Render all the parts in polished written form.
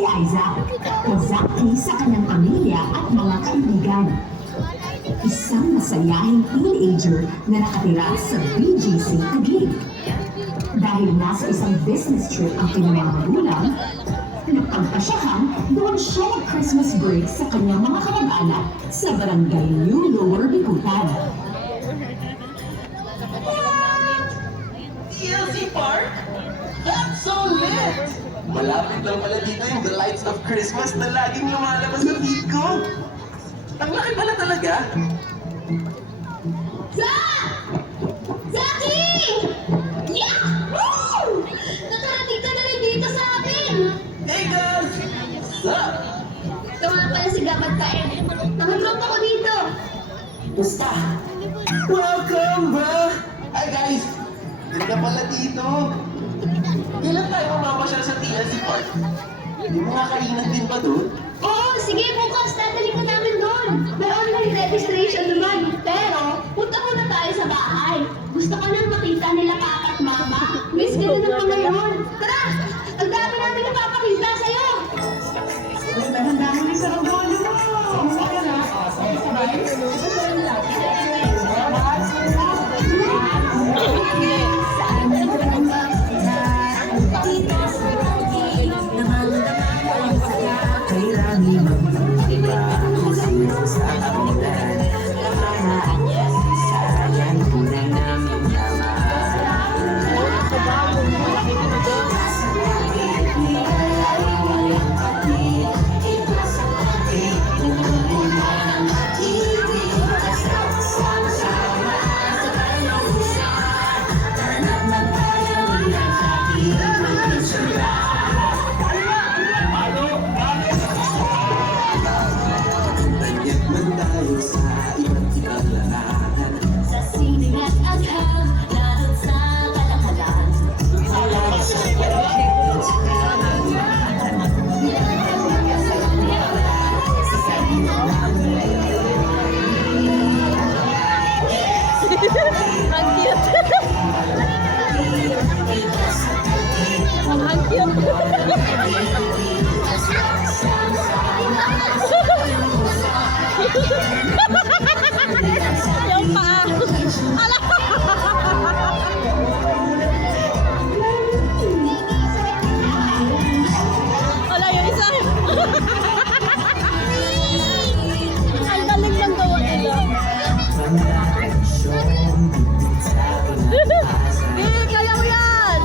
si Isaac, Kozaki sa kanyang pamilya at mga kaibigan. Isang masayahing teenager na nakatira sa BGC Taguig. Dahil nasa isang business trip ang kanyang mga magulang, napagpasyahan doon siya mag-Christmas break sa kanyang mga kamag-anak sa barangay New Lower Bikutan. TLC Park? That's so lit! Malapit lang pala dito yung The Lights of Christmas na laging lumalabas sa feed ko. Ang laki pala talaga. Zach! Zaki! Yahoo! Nakarating ka na rin dito sa amin! Hey guys! What's up? Ito nga pala si Gabad Paen. Nakatrop ako dito. Basta! Welcome ba? Hi guys! Ganda pala dito. Kailan tayo mamapasyal sa TLC Park? May mga kainan din ba doon? Oo, sige bukas. Dadali ka namin doon. May online registration naman. Pero, punta muna tayo sa bahay. Gusto ko nang makita nila papa at mama. Miss ka na ng mga yun. Tara! Ang dami namin napapakita sa'yo. Ang dami rin sa rangolo mo! Masaya na! Sabay? Sa sining at agham, larot sa kalakalan. Ang cute. Yung paa. Ala. Ala, yung isa. Ang galing ng gawa nila. Kaya mo yan!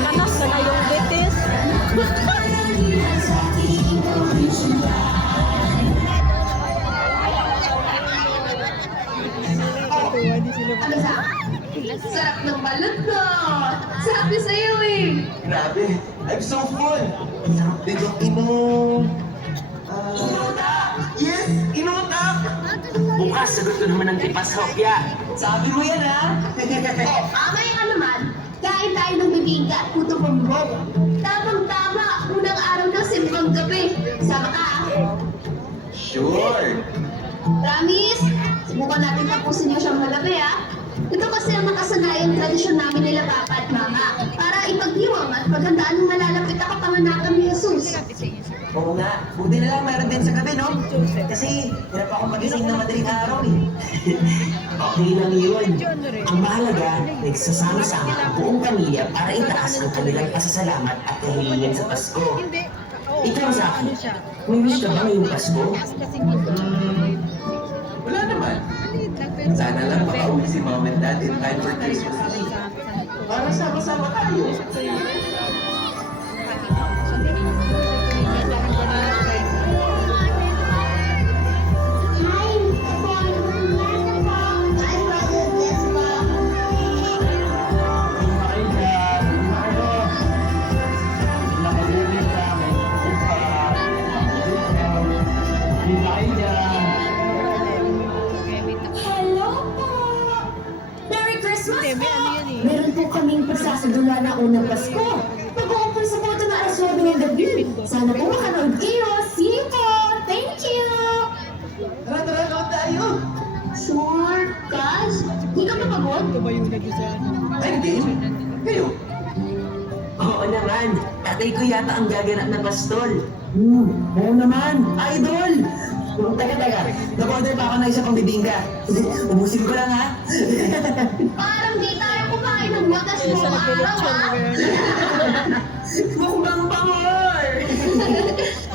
Panas na yung betis. Ano sa? Sarap ng balot ko. Sabi sa'yo eh. Grabe, I'm so full. Sarap din yung inom. Inutak! Yes, inutak! Bukas, sagot ko naman ng tipas hopya. Sabi mo yan, ha? Mamaya ka naman. Kain tayo ng bibingka at puto bumbong. Tamang-tama. Unang araw ng simbang gabi. Sama ka ah. Sure. Promise? Subukan natin tapusin yung siyang malabi ah. Ito kasi ang nakasanayang tradisyon namin nila papa at mama para ipagdiwang at paghandaan ng malalapit na kapanganakan ni Jesus. Oo nga, buti na lang meron din sa gabi, no? Kasi hirap ako magising na madaling araw eh. Okay lang yun. Ang mahalaga, nagsasama-sama ang buong pamilya para itaas ang kanilang pasasalamat at kahilingan sa Pasko. Ikaw sa akin, may wish ka ba ngayong Pasko? Wala naman. Sana lang makauwi si Mom and Dad in time for Christmas Eve. Para sama-sama tayo. Meron po kaming pagsasadula na unang Pasko. Mag-open sa photo na alas 9 ng gabi. Sana po makanood kayo. See you po! Thank you! Tara, tara, kaon tayo! Sure, Kaz? Di ka mapagod? I'm game. Kayo? Oo naman, tatay ko yata ang gaganap na pastol. Oo naman, idol! Teka, nag-order pa ako ng isa pang bibingka. Ubusin ko lang ha. Parang di tayo kumain ng matas mo araw, ha? Mukbang pangor!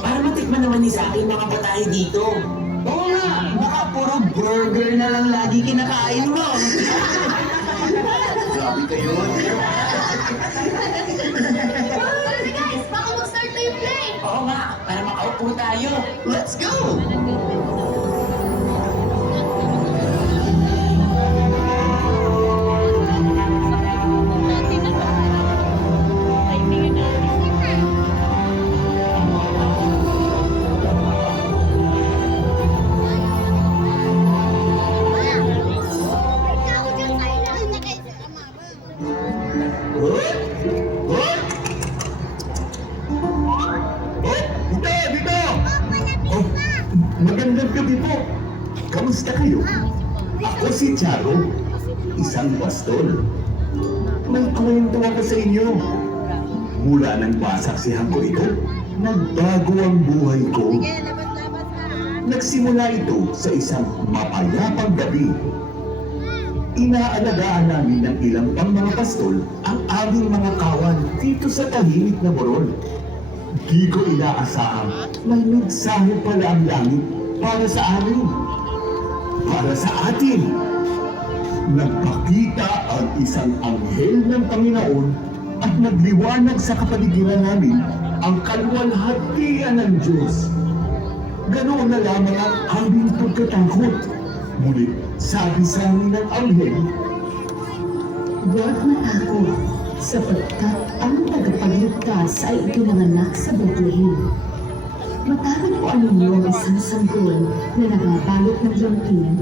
Para matikman naman ni Zaki mga batahe dito. Oo nga, baka puro burger na lang lagi kinakain mo. Grabe kayo. Sige guys, baka mag-start na yung play! Oo nga, para makaupo tayo. Let's go! Dito! Oh, magandang gabi po. Kamusta kayo? Ako si Charo, isang pastol. May kwento ako sa inyo. Mula nang masaksihan ko ito, nagbago ang buhay ko. Nagsimula ito sa isang mapayapang gabi. Inaalagaan namin ng ilang pang mga pastol ang aming mga kawan dito sa tahimik na Borol. Di ko inaasahan may mensahe pala ang langit para sa amin. Para sa atin. Nagpakita ang isang anghel ng Panginoon at nagliwanag sa kapaligiran namin ang kaluwalhatian ng Diyos. Ganoon na lamang ang aming pagkatakot. Ngunit sabi sa amin ng anghel, Huwag matakot, sapagkat ang tagapagligtas ay ipinanganak sa Bethlehem. Matapos po ninyo ang isang sanggol na nagabalot ng lampin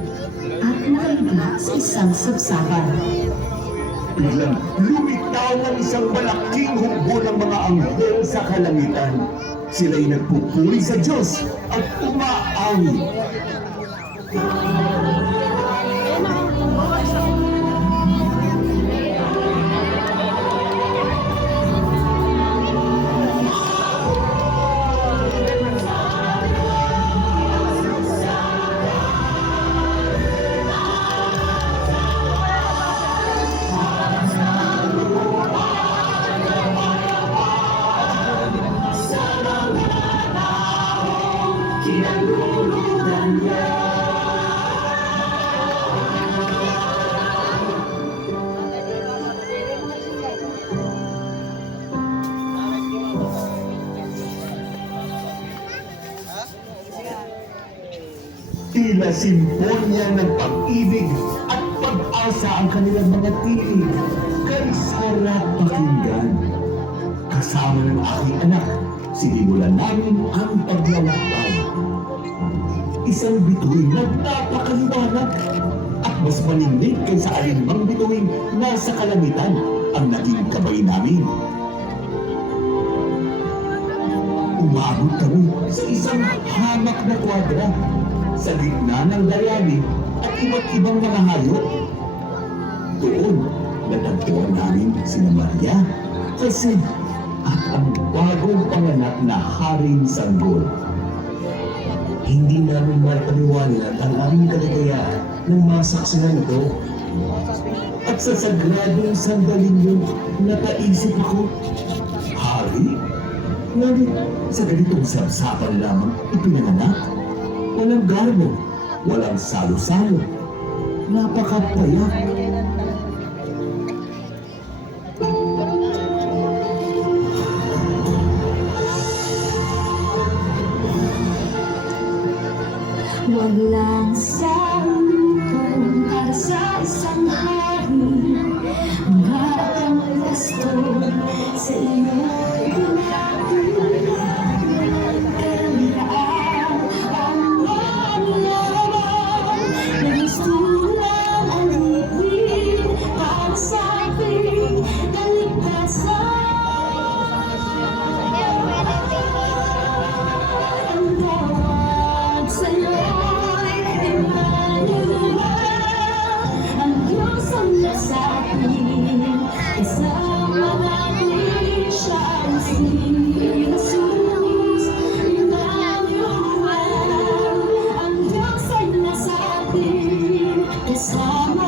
at nakahiga sa isang sabsaban. biglang lumitaw ang isang malaking hukbo ng mga anghel sa kalangitan. Sila'y nagpupuri sa Diyos at umaawit. Tila simponya ng pag-ibig at pag-asa ang kanilang mga tinig. Kay sarap pakinggan. Kasama ng aking anak, sinimulan namin ang paglalakbay. Isang bituin na napakaliwanag at mas manindig kaysa alinmang bituin nasa kalangitan ang naging gabay namin. Umabot kami sa isang hamak na kwadra sa gitna ng dayani at iba't ibang mga hayop. Doon, natagpuan namin si Maria, Jose, at ang bagong panganak na Haring Sanggol. Hindi namin mapaliwanag ang aming kaligayahan nang masaksihan ito. At sa sagradong sandaling yun, napaisip ako, Hari? Ngunit sa ganitong sabsapan lamang ipinanganak? Walang garbo, walang salo-salo. Napakapayak. Walang salitong para sa isang hari. Mangarap ang gusto sa iyong ang mangyaraman na gusto lang ang ibig. Ang tawag sa'yo'y Emmanuel. Ang Diyos ang nasa atin, kasama natin siya ang si Jesus. Emmanuel. Ang Diyos ay nasa atin, kasama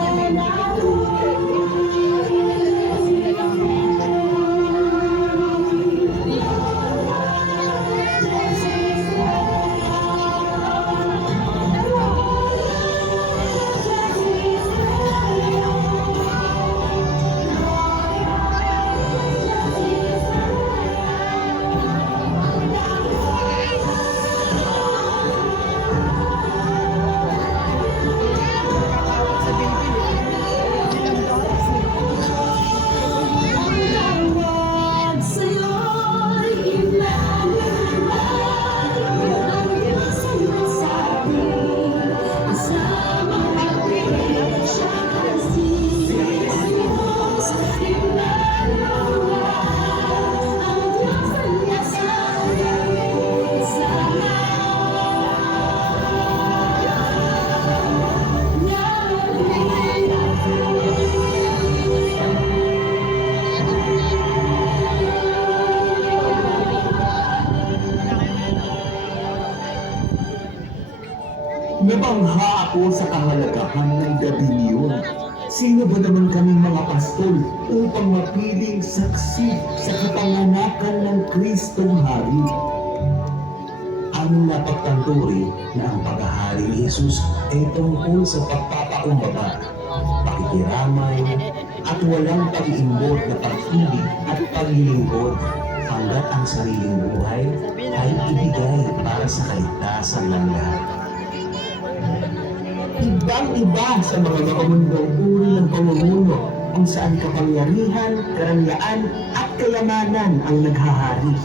Tawag sa'yo'y Emmanuel. Ang Diyos ay nasa atin, kasama natin siya ang si Jesus. Emmanuel. Ang Diyos ay nasa atin, kasama Nabangha ako sa kahalagahan ng gabing iyon. Sino ba naman kaming mga pastol upang mapiling saksi sa kapanganakan ng Kristong Hari? Aming napagtanturi na ang paghahari ni Jesus ay tungkol sa pagpapakumbaba, pakikiramay, at walang pag-iimbot na pag-ibig at paglilingkod hanggat ang sariling buhay ay ibigay para sa kaligtasan ng lahat. Ibang-iba sa mga makamundong uri ng pamumuno kung saan kapangyarihan, karangyaan at kayamanan ang naghahari.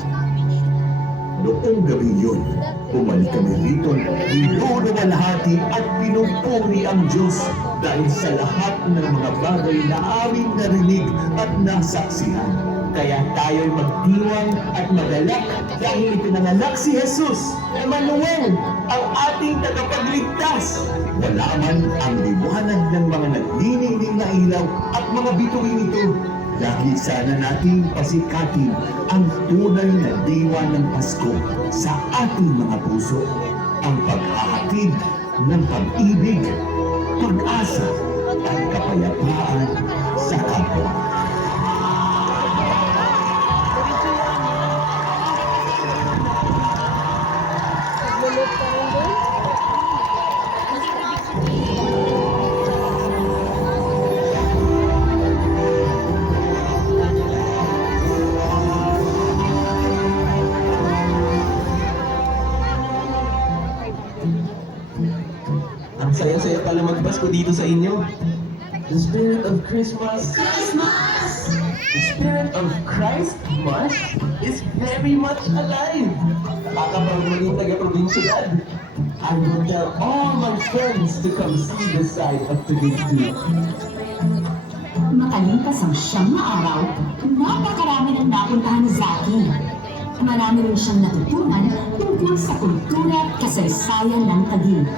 Noong gabi yun, bumalik kami rito, niluwalhati at pinupuri ang Diyos dahil sa lahat ng mga bagay na aming narinig at nasaksihan. Kaya tayo'y magdiwang at magalak dahil ipinanganak si Jesus, Emmanuel, ang ating tagapagligtas. Wala man ang liwanag ng mga naglilingling na ilaw at mga bituin ito. Dahil sana nating pasikatin ang tunay na diwa ng Pasko sa ating mga puso. Ang paghahatid ng pag-ibig, pag-asa at kapayapaan sa kapwa. Naglulot ka rin doon? Ang saya-saya pala magpasko dito sa inyo. The spirit of Christmas, the spirit of Christmas is very much alive. Nakakapag maging taga-probinsiyad. I will tell all my friends to come see this side of Taguig too. Makalipas ang siyang na araw, napakarami ng napuntahan ni Zaki. Marami rin siyang natutunan tungkol sa kultura at kasaysayan ng Taguig.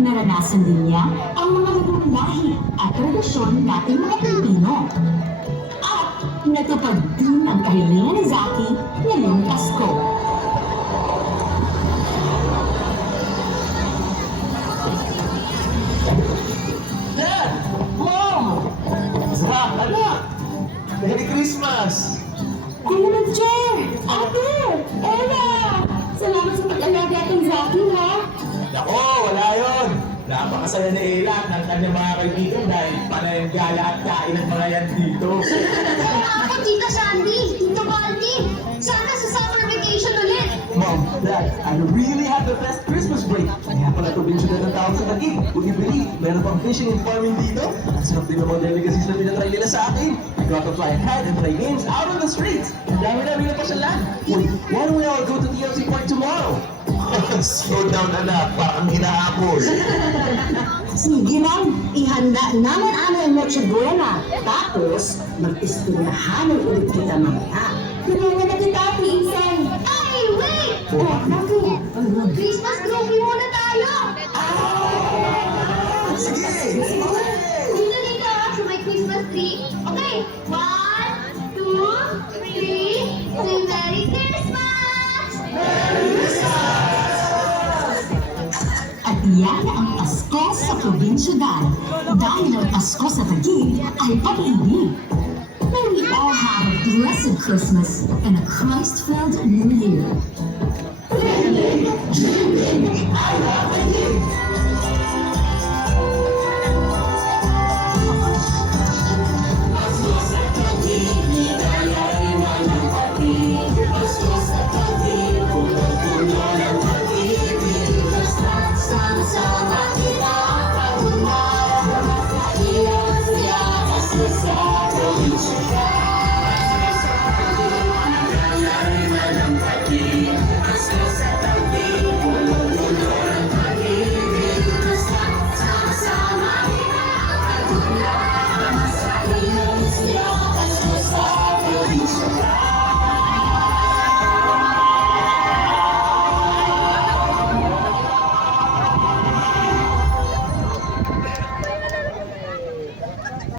Naranasan din niya ang mga lubong lahi at tradisyon nating mga Pilipino. At natupad din ang kahilingan ni Zaki ngayong Pasko. Dad! Mom! Zach, anak! Merry Christmas! Kuya Roger! Ate! Ella! Salamat sa pag-alaga ating Zaki, ha? Nako, wala yun. Napakasaya ni Ella at ng kanyang mga kaibigan dahil panayang gala at kain ng mga yan dito. Kaya ako, Tita Sandy, Tito Balti. Sana sa summer vacation ulit. Mom, Dad, I really had the best Christmas break. Kaya pala probinsya na ng tawag sa Taguig. Would you believe, meron pang fishing and farming dito? Ang sarap din naman delicacies na pinatry nila sa akin. got to fly ahead and play games out on the streets. Ang dami-dami na pasyalan. Uy, why don't we all go to TLC Park tomorrow? Slow down anak, parang hinahabol. Sige lang, ihanda naman ang Noche Buena. Tapos, mag-istirahanan ulit kita mamaya. Tulungan na kita, Pinsan. Ay, wait! Oh, bakit? Christmas groupie muna tayo! Sige! Dito dito sa may Christmas tree. Okay, 1, 2, 3, say Merry Christmas! At yan ang Pasko sa Provinciudad. Dahil ang Pasko sa Taguig ay pag-ibig. May we all have a blessed Christmas and a Christ-filled New Year. Sama-sama kita ang pagmamahal. Iyan siya kasi sa probinsya.